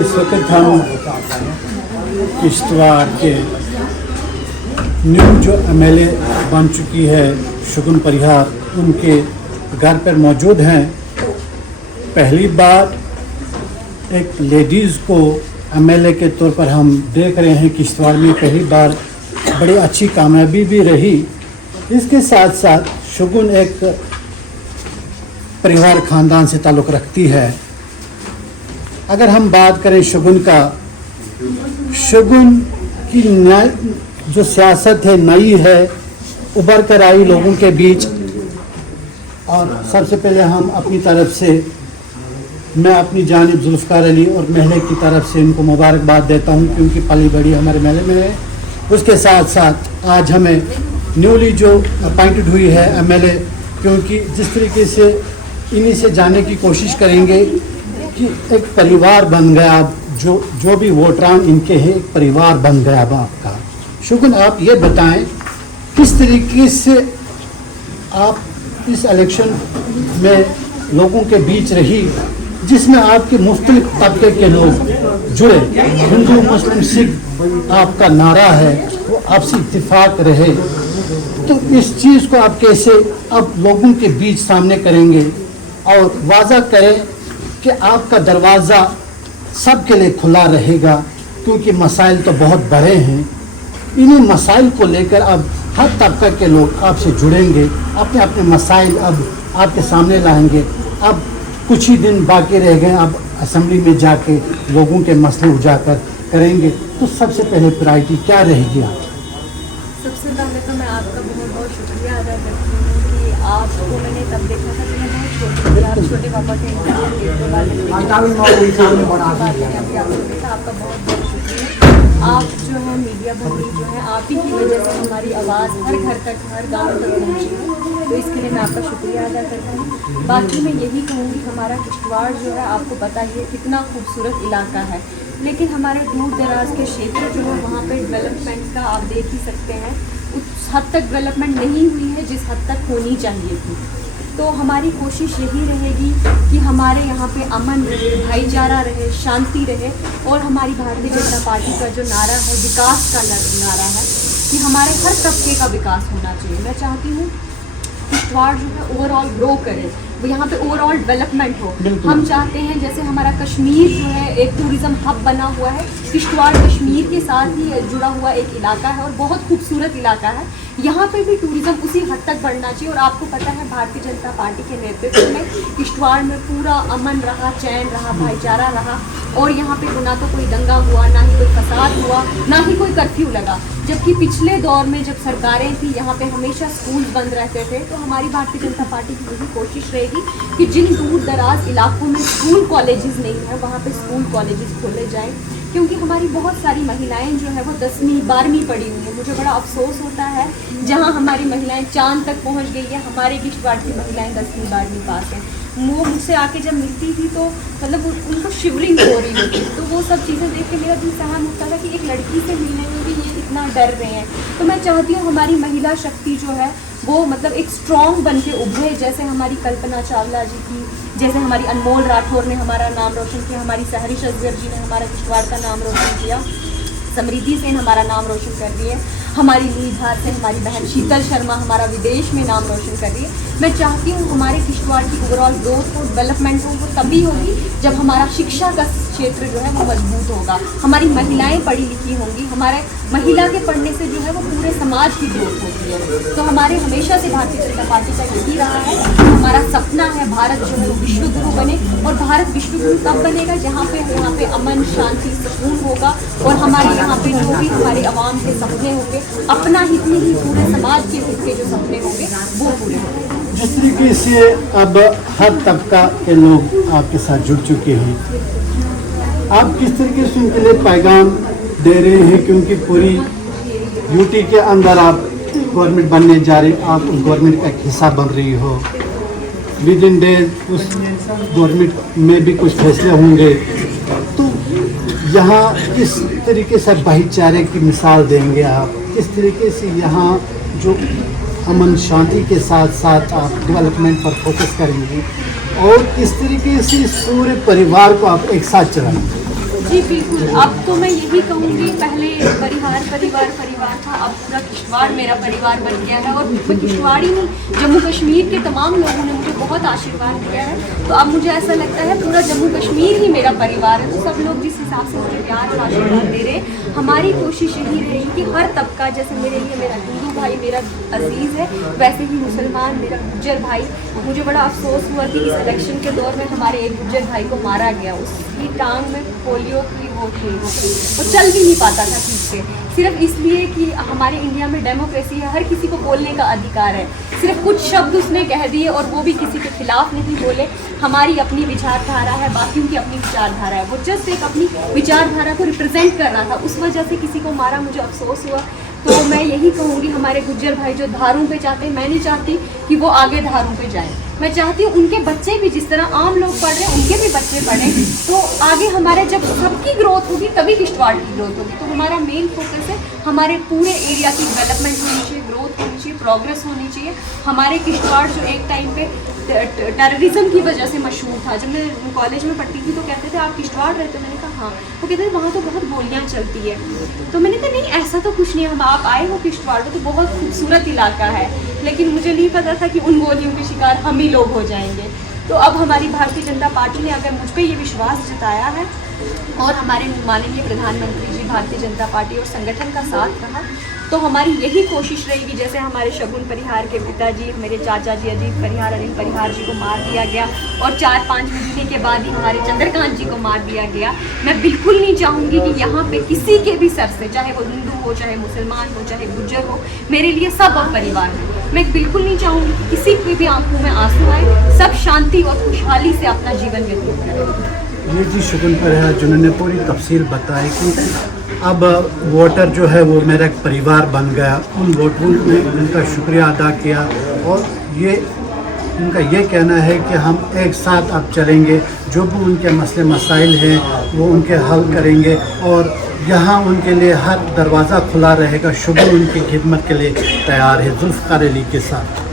इस वक्त हम किश्तवाड़ के न्यू जो एमएलए बन चुकी है शगुन परिहार, उनके घर पर मौजूद हैं। पहली बार एक लेडीज़ को एमएलए के तौर पर हम देख रहे हैं किश्तवाड़ में, पहली बार बड़ी अच्छी कामयाबी भी रही। इसके साथ साथ शगुन एक परिवार ख़ानदान से ताल्लुक़ रखती है। अगर हम बात करें शगुन का, शगुन की जो सियासत है नई है, उभर कर आई लोगों के बीच। और सबसे पहले हम अपनी तरफ से, मैं अपनी जानिब जुल्फ़िकार अली और महले की तरफ से इनको मुबारकबाद देता हूं, क्योंकि पली बड़ी हमारे महले में है। उसके साथ साथ आज हमें न्यूली जो अपॉइंटेड हुई है एमएलए, क्योंकि जिस तरीके से इन्हीं से जानने की कोशिश करेंगे कि एक परिवार बन गया, अब जो भी वोटरान इनके हैं एक परिवार बन गया अब आपका। शगुन, आप ये बताएं किस तरीके से आप इस इलेक्शन में लोगों के बीच रही, जिसमें आपके मुख्तलिफ तबके के लोग जुड़े, हिंदू मुस्लिम सिख आपका नारा है, वो आपसी इत्तेफाक रहे। तो इस चीज़ को आप कैसे अब लोगों के बीच सामने करेंगे और वाज़ा करें कि आपका दरवाज़ा सबके लिए खुला रहेगा, क्योंकि मसाइल तो बहुत बड़े हैं। इन्हीं मसाइल को लेकर अब हर तबका के लोग आपसे जुड़ेंगे, अपने अपने मसाइल अब आपके सामने लाएंगे। अब कुछ ही दिन बाकी रह गए, अब असेंबली में जाके लोगों के मसले उजागर करेंगे। तो सबसे पहले प्रायोरिटी क्या रहेगी आप? सबसे पहले तो मैं आपका बहुत बहुत शुक्रिया अदा करती हूँ कि आपको मैंने तब देखा था कि मैं बहुत छोटी थी, आप छोटे पापा थे, आपका बहुत बहुत शुक्रिया। आप जो है मीडिया बंदी जो है, आप ही की वजह से हमारी आवाज़ हर घर तक, हर गांव तक पहुँची है, तो इसके लिए मैं आपका शुक्रिया अदा करती हूँ। बाकी मैं यही कहूँगी, हमारा किश्तवाड़ जो है आपको पता ही है कितना खूबसूरत इलाका है, लेकिन हमारे दूर दराज के क्षेत्र जो है वहाँ पे डेवलपमेंट का आप देख ही सकते हैं, उस हद तक डेवलपमेंट नहीं हुई है जिस हद तक होनी चाहिए थी। तो हमारी कोशिश यही रहेगी कि हमारे यहाँ पे अमन रहे, भाईचारा रहे, शांति रहे, और हमारी भारतीय जनता पार्टी का जो नारा है, विकास का नारा है, कि हमारे हर तबके का विकास होना चाहिए। मैं चाहती हूँ किश्तवाड़ जो है ओवरऑल ग्रो करे, वो यहाँ पे ओवरऑल डेवलपमेंट हो। हम चाहते हैं जैसे हमारा कश्मीर जो है एक टूरिज़्म हब बना हुआ है, किश्तवाड़ कश्मीर के साथ ही जुड़ा हुआ एक इलाका है और बहुत खूबसूरत इलाका है। यहाँ पे भी टूरिज़्म उसी हद तक बढ़ना चाहिए। और आपको पता है भारतीय जनता पार्टी के नेतृत्व में किश्तवाड़ में पूरा अमन रहा, चैन रहा, भाईचारा रहा, और यहाँ पे ना तो कोई दंगा हुआ, ना ही कोई फसाद हुआ, ना ही कोई कर्फ्यू लगा। जबकि पिछले दौर में जब सरकारें थी, यहाँ पे हमेशा स्कूल बंद रहते थे। तो हमारी भारतीय जनता पार्टी की यही कोशिश रहेगी कि जिन दूर दराज इलाकों में स्कूल कॉलेजेस नहीं है, वहाँ पे स्कूल कॉलेजेस खोले जाएं, क्योंकि हमारी बहुत सारी महिलाएं जो है वो 10वीं 12वीं पढ़ी हुई हैं। मुझे बड़ा अफसोस होता है जहाँ हमारी महिलाएं चांद तक पहुँच गई है, हमारे किश्तवाड़ की महिलाएं 10वीं 12वीं पास हैं। वो मुझसे आके जब मिलती थी तो मतलब उनको शिवरिंग हो रही होती, तो वो सब चीज़ें देख के मेरा दिल सहम होता था कि एक लड़की से मिलने में भी ये कितना डर रहे हैं। तो मैं चाहती हूँ हमारी महिला शक्ति जो है वो मतलब एक स्ट्रॉन्ग बन के उभरे, जैसे हमारी कल्पना चावला जी की, जैसे हमारी अनमोल राठौर ने हमारा नाम रोशन किया, हमारी सहरिश असगर जी ने हमारा किश्तवाड़ का नाम रोशन किया, समृद्धि सेन हमारा नाम रोशन कर रही है, हमारी लीधार से हमारी बहन शीतल शर्मा हमारा विदेश में नाम रोशन कर रही है। मैं चाहती हूँ हमारे किश्तवाड़ की ओवरऑल ग्रोथ हो, डेवलपमेंट हो, वो तभी होगी जब हमारा शिक्षा का क्षेत्र जो है वो मजबूत होगा, हमारी महिलाएं पढ़ी लिखी होंगी। हमारे महिला के पढ़ने से जो है वो पूरे समाज की ग्रोथ होती है। तो हमारे हमेशा से भारतीय जनता पार्टी का यही रहा है, हमारा सपना है भारत जो है वो विश्व गुरु बने, और भारत विश्व गुरु तब बनेगा जहाँ पे अमन, शांति, सुकून होगा, और हमारे यहाँ पे जो भी हमारे आवाम के सपने होंगे, अपना हित नहीं ही पूरे समाज के हित के जो सपने होंगे वो पूरे होंगे। जिस तरीके से अब हर तबका के लोग आपके साथ जुड़ चुके हैं, आप किस तरीके से उनके लिए पैगाम दे रहे हैं, क्योंकि पूरी यूटी के अंदर आप गवर्नमेंट बनने जा रही, आप उस गवर्नमेंट का एक हिस्सा बन रही हो, विद इन डेज उस गवर्नमेंट में भी कुछ फैसले होंगे, तो यहाँ किस तरीके से भाईचारे की मिसाल देंगे आप, किस तरीके से यहाँ जो अमन शांति के साथ साथ आप डेवलपमेंट पर फोकस करेंगे, और किस तरीके से इस पूरे परिवार को आप एक साथ चलाएंगे? जी बिल्कुल। अब तो मैं यही कहूँगी, पहले परिवार था, अब पूरा किश्तवाड़ मेरा परिवार बन गया है। और मैं किश्तवाड़ ही नहीं, जम्मू कश्मीर के तमाम लोगों ने मुझे बहुत आशीर्वाद दिया है। तो अब मुझे ऐसा लगता है पूरा जम्मू कश्मीर ही मेरा परिवार है। तो सब लोग जिस हिसाब से मुझे प्यार और आशीर्वाद दे रहे हैं, हमारी कोशिश यही रहेगी कि हर तबका, जैसे मेरे लिए मेरा हिंदू भाई मेरा अजीज़ है, वैसे ही मुसलमान मेरा गुज्जर भाई। मुझे बड़ा अफसोस हुआ कि इस इलेक्शन के दौर में हमारे एक गुज्जर भाई को मारा गया। उसकी टांग में पोलियो की वो थी, वो चल भी नहीं पाता था ठीक से, सिर्फ इसलिए कि हमारे इंडिया में डेमोक्रेसी है, हर किसी को बोलने का अधिकार है। सिर्फ कुछ शब्द उसने कह दिए और वो भी किसी के खिलाफ नहीं बोले। हमारी अपनी विचारधारा है, बाकियों की अपनी विचारधारा है। वो जस्ट एक अपनी विचारधारा को रिप्रेजेंट कर रहा था, उस वजह से किसी को मारा, मुझे अफसोस हुआ। तो मैं यही कहूँगी, हमारे गुज्जर भाई जो धारों पे जाते हैं, मैं नहीं चाहती कि वो आगे धारों पे जाएं। मैं चाहती हूँ उनके बच्चे भी, जिस तरह आम लोग पढ़ रहे हैं, उनके भी बच्चे पढ़ें। तो आगे हमारे जब सबकी ग्रोथ होगी तभी किश्तवाड़ की ग्रोथ होगी। तो हमारा मेन फोकस है हमारे पूरे एरिया की डेवलपमेंट होनी चाहिए, ग्रोथ होनी चाहिए, प्रोग्रेस होनी चाहिए। हमारे किश्तवाड़ जो एक टाइम पे टेररिज्म की वजह से मशहूर था, जब मैं कॉलेज में पढ़ती थी तो कहते थे आप किश्तवाड़ रहते हो? मैंने कहा हाँ। वो कहते थे वहाँ तो बहुत गोलियाँ चलती है। तो मैंने कहा नहीं, ऐसा तो कुछ नहीं है, हम आप आए हो किश्तवाड़, वो तो बहुत खूबसूरत इलाका है। लेकिन मुझे नहीं पता था कि उन गोलियों के शिकार हम ही लोग हो जाएंगे। तो अब हमारी भारतीय जनता पार्टी ने अगर मुझ पर ये विश्वास जताया है और हमारे माननीय प्रधानमंत्री जी, भारतीय जनता पार्टी और संगठन का साथ रहा, तो हमारी यही कोशिश रहेगी। जैसे हमारे शगुन परिहार के पिताजी, मेरे चाचा जी अजीत परिहार, अनिल परिहार जी को मार दिया गया और 4-5 महीने के बाद ही हमारे चंद्रकांत जी को मार दिया गया। मैं बिल्कुल नहीं चाहूँगी कि यहाँ पे किसी के भी सर से, चाहे वो हिंदू हो, चाहे मुसलमान हो, चाहे गुज्जर हो, मेरे लिए सब परिवार है। मैं बिल्कुल नहीं चाहूँगी कि किसी की भी आंखों में आंसू आए। सब शांति और खुशहाली से अपना जीवन व्यतीत करें। ये जी शगुन परिहार जिन्होंने पूरी तफसील बताई कि अब वोटर जो है वो मेरा एक परिवार बन गया। उन वोटरों ने उनका शुक्रिया अदा किया और ये उनका ये कहना है कि हम एक साथ अब चलेंगे, जो भी उनके मसले मसाइल हैं वो उनके हल करेंगे और यहाँ उनके लिए हर दरवाज़ा खुला रहेगा। शुगर उनकी खिदमत के लिए तैयार है। जुल्फ़िकार अली के साथ।